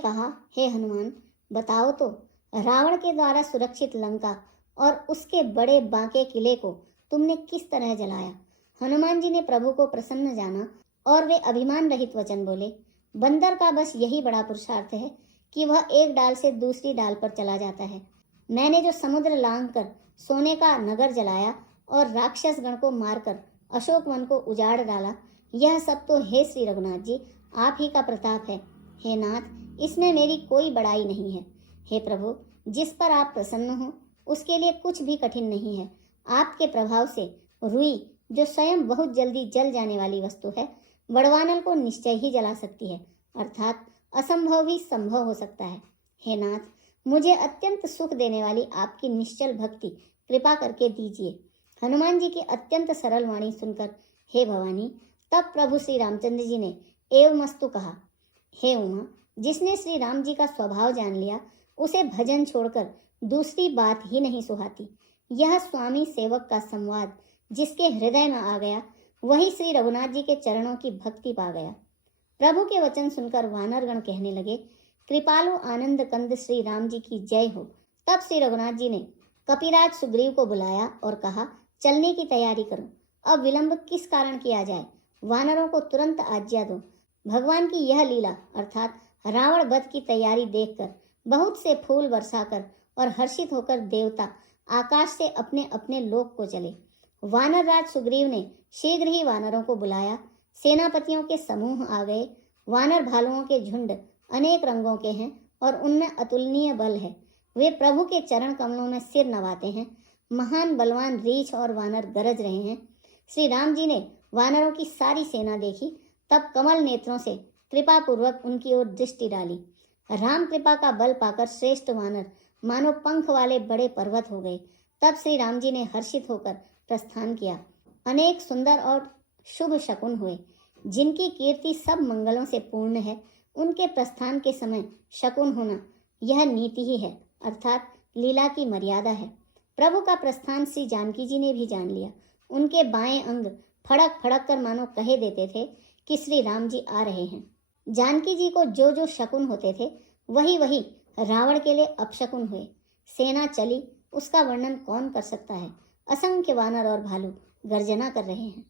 कहा, हे हनुमान, बताओ तो, रावण के द्वारा सुरक्षित लंका और उसके बड़े बांके किले को तुमने किस तरह जलाया? हनुमान जी ने प्रभु को प्रसन्न जाना और वे अभिमान रहित वचन बोले, बंदर का बस यही बड़ा पुरुषार्थ है कि वह एक डाल से दूसरी डाल पर चला जाता है। मैंने जो समुद्र लांघ कर सोने का नगर जलाया और राक्षस गण को मारकर अशोक वन को उजाड़ डाला, यह सब तो हे श्री रघुनाथ जी आप ही का प्रताप है। हे नाथ, इसमें मेरी कोई बड़ाई नहीं है। हे प्रभु, जिस पर आप प्रसन्न हो उसके लिए कुछ भी कठिन नहीं है। आपके प्रभाव से रुई, जो स्वयं बहुत जल्दी जल जाने वाली वस्तु है, बड़वानल को निश्चय ही जला सकती है, अर्थात असंभव भी संभव हो सकता है। हे नाथ, मुझे अत्यंत सुख देने वाली आपकी निश्चल भक्ति कृपा करके दीजिए। हनुमान जी की अत्यंत सरल वाणी सुनकर हे भवानी, तब प्रभु श्री रामचंद्र जी ने एवमस्तु कहा। हे उमा, जिसने श्री राम जी का स्वभाव जान लिया उसे भजन छोड़कर दूसरी बात ही नहीं सुहाती। यह स्वामी सेवक का संवाद जिसके हृदय में आ गया वही श्री रघुनाथ जी के चरणों की भक्ति पा गया। प्रभु के वचन सुनकर वानरगण कहने लगे, कृपालु आनंद कंद श्री राम जी की जय हो। तब श्री रघुनाथ जी ने कपिराज सुग्रीव को बुलाया और कहा, चलने की तैयारी करो। अब विलंब किस कारण किया जाए? वानरों को तुरंत आज्ञा दो। भगवान की यह लीला अर्थात रावण वध की तैयारी देखकर बहुत से फूल बरसाकर और हर्षित होकर देवता आकाश से अपने अपने लोक को चले। वानर राज सुग्रीव ने शीघ्र ही वानरों को बुलाया। सेनापतियों के समूह आ गए। वानर भालुओं के झुंड अनेक रंगों के हैं और उनमें अतुलनीय बल है। वे प्रभु के चरण कमलों में सिर नवाते हैं। महान बलवान रीछ और वानर गरज रहे हैं। श्री राम जी ने वानरों की सारी सेना देखी, तब कमल नेत्रों से कृपा पूर्वक उनकी ओर दृष्टि डाली। राम कृपा का बल पाकर श्रेष्ठ वानर मानो पंख वाले बड़े पर्वत हो गए। तब श्री राम जी ने हर्षित होकर प्रस्थान किया। अनेक सुंदर और शुभ शकुन हुए। जिनकी कीर्ति सब मंगलों से पूर्ण है, उनके प्रस्थान के समय शकुन होना यह नीति ही है, अर्थात लीला की मर्यादा है। प्रभु का प्रस्थान श्री जानकी जी ने भी जान लिया। उनके बाएं अंग फड़क फड़क कर मानो कहे देते थे कि श्री राम जी आ रहे हैं। जानकी जी को जो जो शकुन होते थे वही वही रावण के लिए अपशकुन हुए। सेना चली, उसका वर्णन कौन कर सकता है। असंख्य वानर और भालू गर्जना कर रहे हैं।